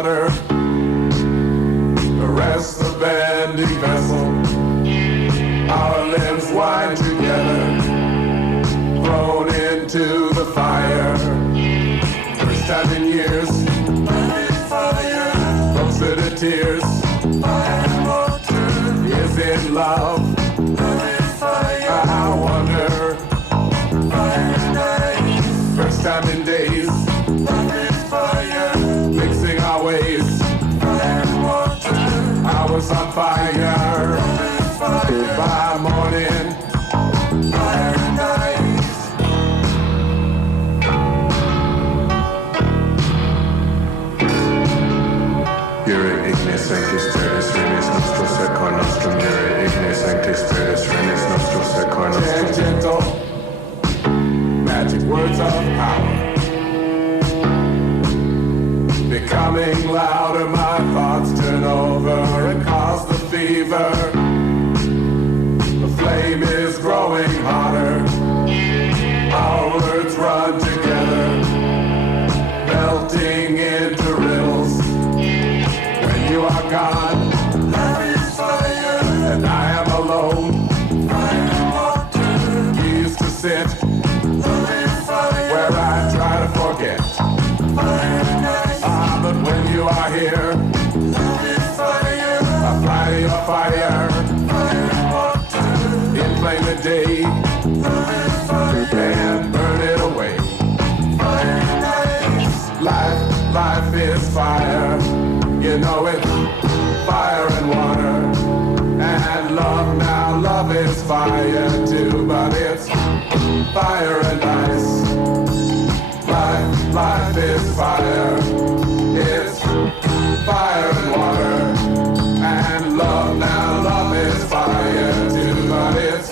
water, arrest the bending vessel. Our limbs wind together, thrown into the fire. First time in years, fire, closer to tears. Fire, water, is it love? Fire, I wonder. Fire and ice, first time in days. Fire, mixing our ways. Fire and water, I was on fire. By morning, fire and ice. Ire ignis sanctis spiritus, renis nostros et cor nostrum. Ire ignis sanctis spiritus, renis nostros et cor nostrum. Gentle, magic words of power. Becoming louder, my thoughts turn over and cause the fever. Flame is growing hotter. Our words run together, melting into riddles. When you are gone, love is fire, and I am alone. Fire and water. We used to sit, love is fire, where I try to forget. Fire and ice. Ah, but when you are here, love is fire, I fly to your fire. Inflame the day and burn it away. Life is fire. You know it's fire and water. And love, now love is fire too. But it's fire and ice. Life is fire. It's fire and water. And love, now love is fire too. But it's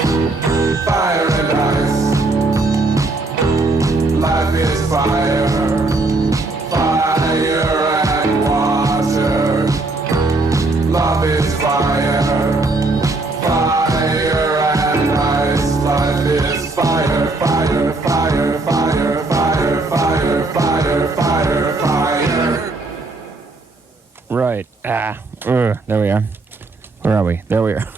fire and ice. Life is fire. Fire and water. Love is fire. Fire and ice. Life is fire, fire, fire, fire, fire, fire, fire, fire, fire. Right. There we are. Where are we? There we are.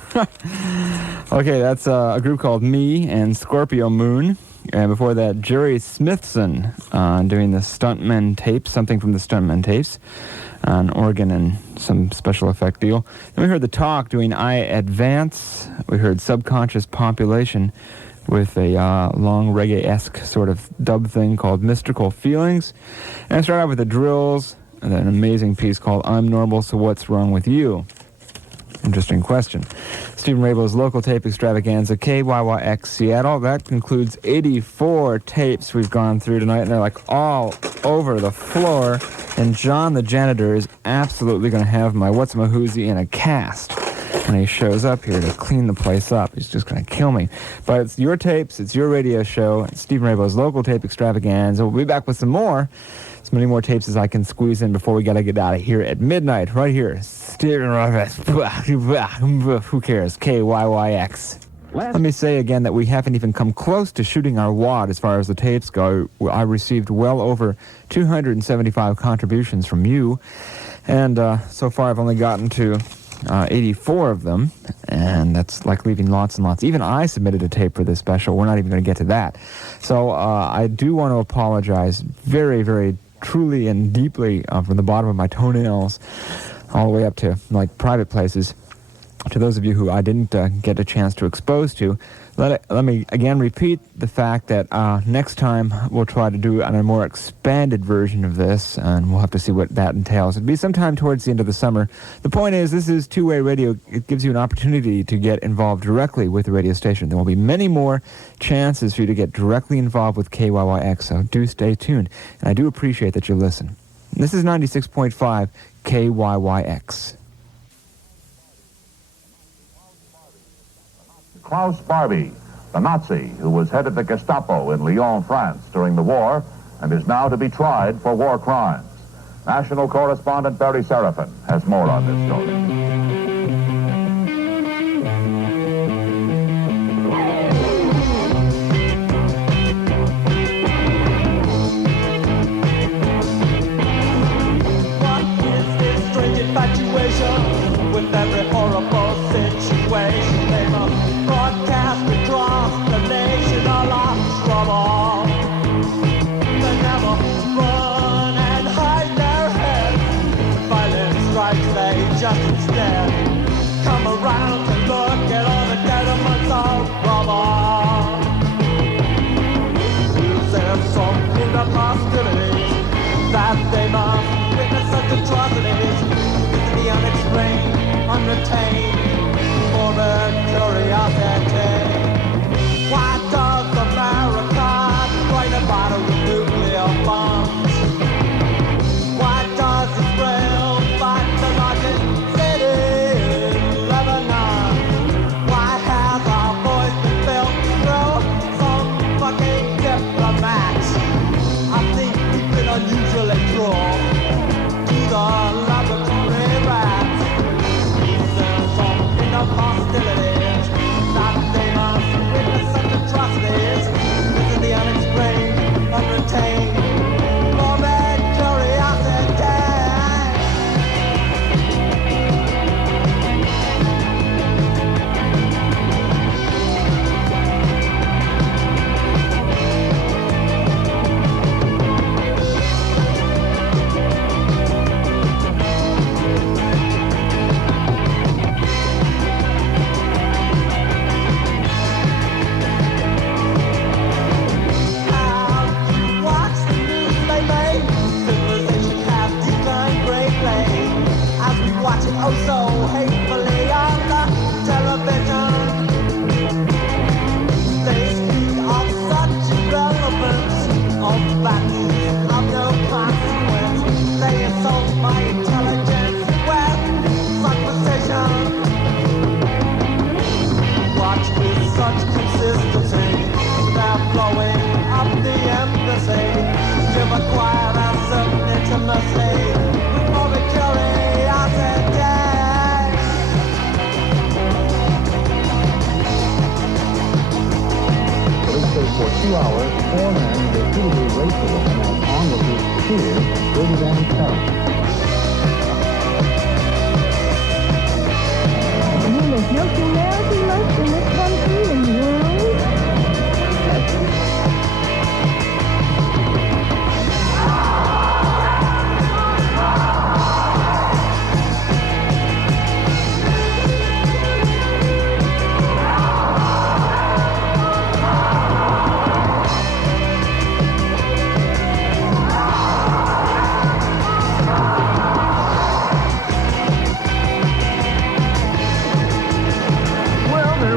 Okay, that's a group called Me and Scorpio Moon. And before that, Jerry Smithson doing the Stuntmen tapes, something from the Stuntmen tapes, on organ and some special effect deal. Then we heard The Talk doing I Advance. We heard Subconscious Population with a long reggae-esque sort of dub thing called Mystical Feelings. And I started out with The Drills, and then an amazing piece called I'm Normal, So What's Wrong With You? Interesting question. Stephen Rabow's local tape extravaganza, KYYX Seattle. That concludes 84 tapes we've gone through tonight, and they're like all over the floor. And John, the janitor, is absolutely going to have my what's-a-mahoozy in a cast when he shows up here to clean the place up. He's just going to kill me. But it's your tapes, it's your radio show, it's Stephen Rabow's local tape extravaganza. We'll be back with some more. As many more tapes as I can squeeze in before we got to get out of here at midnight, right here. Who cares? KYYX. Let me say again that we haven't even come close to shooting our wad as far as the tapes go. I received well over 275 contributions from you, and so far I've only gotten to 84 of them, and that's like leaving lots and lots. Even I submitted a tape for this special. We're not even going to get to that. So I do want to apologize very, very truly and deeply from the bottom of my toenails all the way up to like private places to those of you who I didn't get a chance to expose to. Let me again repeat the fact that next time we'll try to do a more expanded version of this, and we'll have to see what that entails. It'll be sometime towards the end of the summer. The point is, this is two-way radio. It gives you an opportunity to get involved directly with the radio station. There will be many more chances for you to get directly involved with KYYX, so do stay tuned. And I do appreciate that you listen. This is 96.5 KYYX. Klaus Barbie, the Nazi who was head of the Gestapo in Lyon, France during the war and is now to be tried for war crimes. National correspondent Barry Seraphin has more on this story. What is flowing up the embassy to acquire a certain intimacy before the curiosity. Police say for 2 hours, 4 men repeatedly raped the woman as onlookers cheered greater than terror. There's no humanity left in this country and world.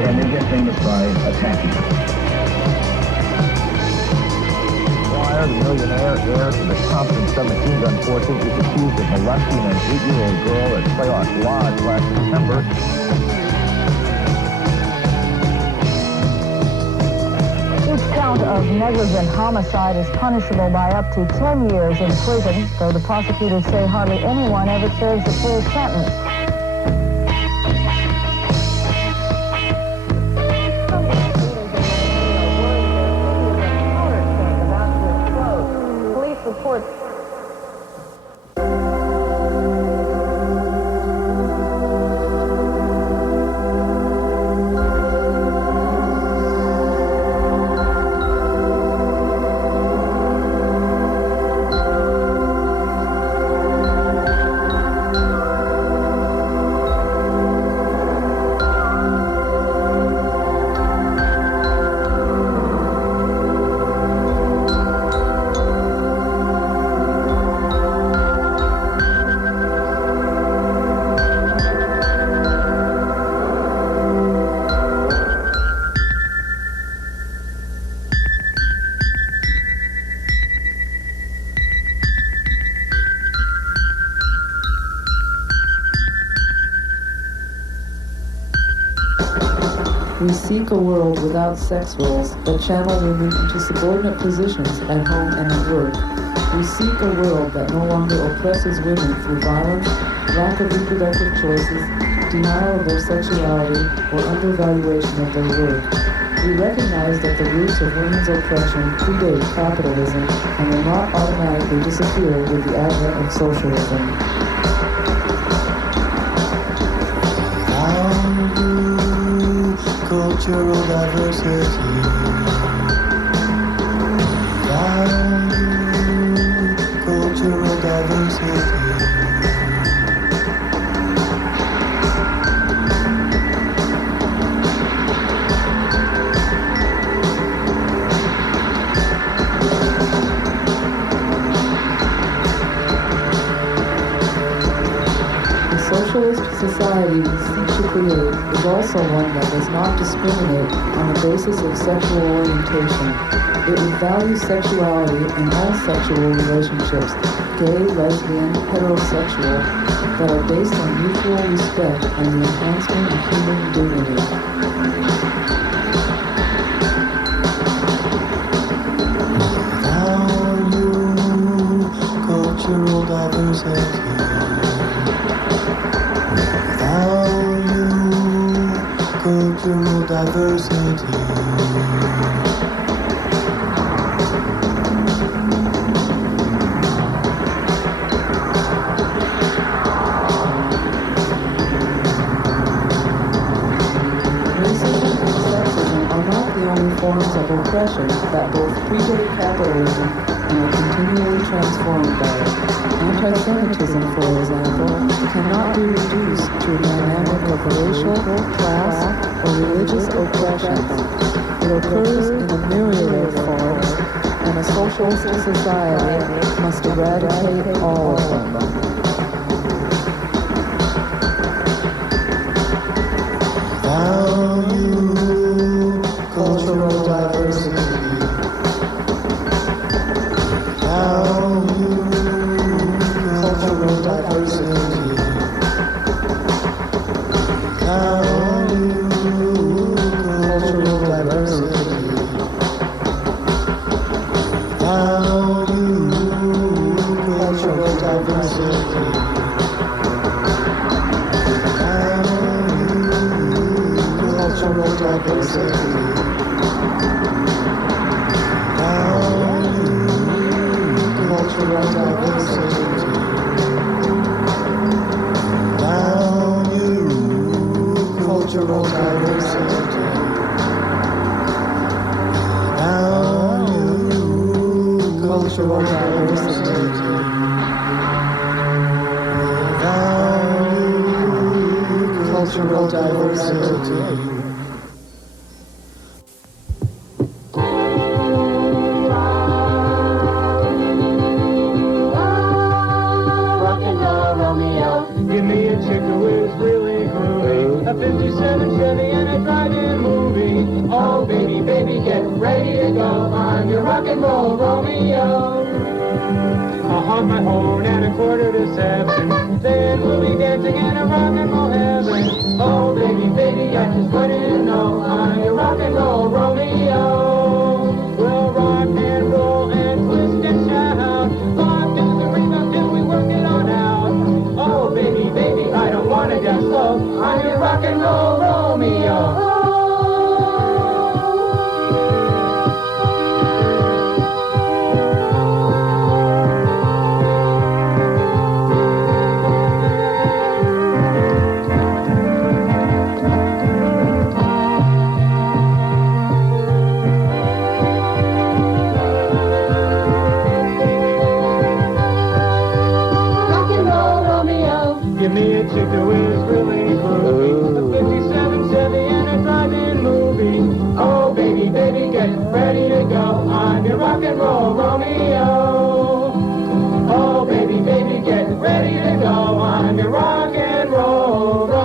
And they get famous by attacking. Wire, the millionaire heir to the Compton 17 gun fortune, is accused of molesting an 8-year-old girl at Playoff Lodge last September. Each count of negligent homicide is punishable by up to 10 years in prison, though the prosecutors say hardly anyone ever serves a full sentence. Reports. We seek a world without sex roles that channel women into subordinate positions at home and at work. We seek a world that no longer oppresses women through violence, lack of reproductive choices, denial of their sexuality, or undervaluation of their work. We recognize that the roots of women's oppression predate capitalism and will not automatically disappear with the advent of socialism. Cultural diversity. Value cultural diversity. The socialist society we seek to create is also one that does not discriminate on the basis of sexual orientation. It would value sexuality in all sexual relationships, gay, lesbian, heterosexual, that are based on mutual respect and the enhancement of human dignity. Value cultural diversity. Cultural diversity. Forms of oppression that both predate capitalism and are continually transformed by it. Anti-Semitism, for example, cannot be reduced to a dynamic of racial, class, or religious oppression. It occurs in a myriad of forms, and a socialist society must eradicate all of them. Cultural diversity. Cultural diversity. Cultural diversity. Cultural diversity. Down you, cultural diversity. Down you, cultural diversity. Down you, cultural diversity. Give me a chick who is really groovy, a 57 Chevy and a drive-in movie. Oh, baby, baby, get ready to go. I'm your rock and roll Romeo. I'll honk my horn at 6:45. Then we'll be dancing in a rock and roll heaven. Oh, baby, baby, I just want you to know I'm your rock and roll Romeo. We'll rock and roll and twist and shout. Lock into the rhythm till we work it on out. Oh, baby, baby, I don't want to get slow. I'm your rock and roll Romeo. Give me a chick who is really groovy, a 57 Chevy and a drive-in movie. Oh, baby, baby, get ready to go. I'm your rock and roll Romeo. Oh, baby, baby, get ready to go. I'm your rock and roll Romeo.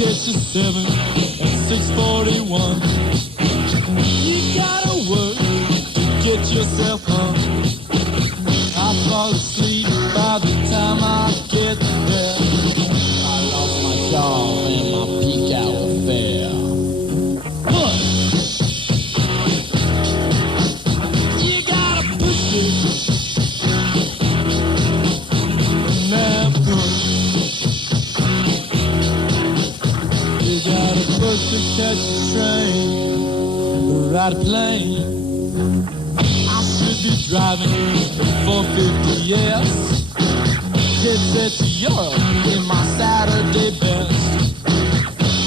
catch a 7 at 6:41. You gotta work to get yourself home. I fall asleep by the time I get there. I lost my job and my peak hour fare. But you gotta push it. Now push. You gotta push to catch a train, ride a plane. I sit be driving 450S. Head set to Europe in my Saturday best.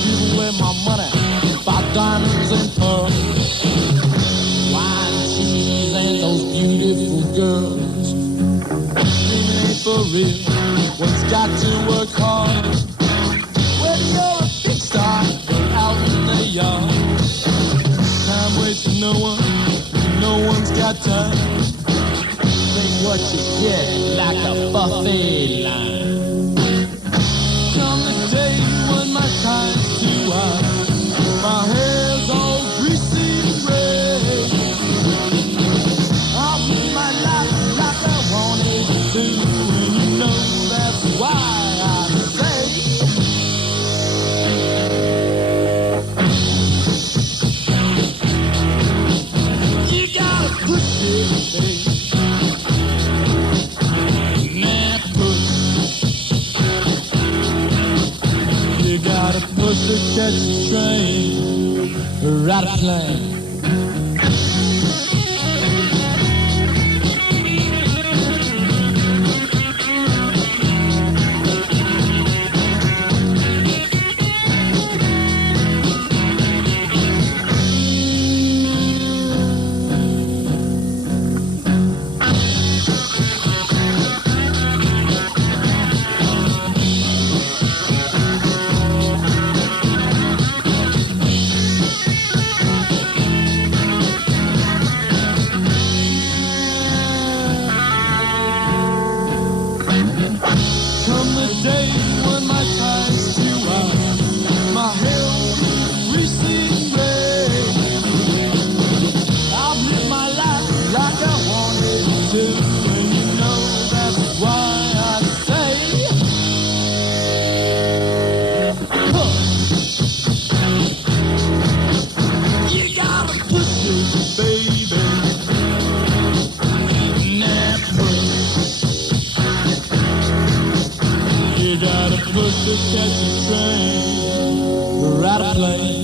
Give away my money, buy diamonds and pearls, wine, cheese, and those beautiful girls. Dreaming ain't for real, one's got to work hard. When you're a big star, you're out in the yard. Time waits for no one, no one's got time. Think what you get like a buffet line. Come the day when my time's too high, my hair's all greasy and red. I'll live my life like I wanted to, and you know that's why I say you gotta push it, baby. Nah, push. You gotta push to catch the train, ride a plane. Come the day when my time's too high, my hair's greasy and red. I'll live my life like I wanted to, and you know that's why I say push. You gotta push it, baby. Nah, push. You gotta push to catch a train, ride a plane.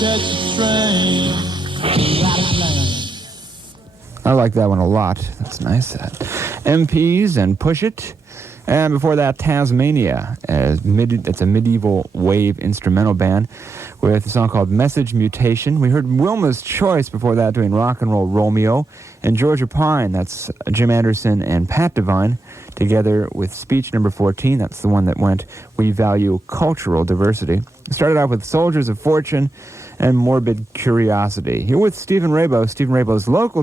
catch a train, ride a plane. I like that one a lot. That's nice. MPs and Push It. And before that, Tasmania. It's a medieval wave instrumental band with a song called Message Mutation. We heard Wilma's Choice before that doing Rock and Roll Romeo. And Georgia Pine, that's Jim Anderson and Pat Devine, together with Speech number 14. That's the one that went We Value Cultural Diversity. Started out with Soldiers of Fortune and Morbid Curiosity. Here with Stephen Rabow. Stephen Rabow's local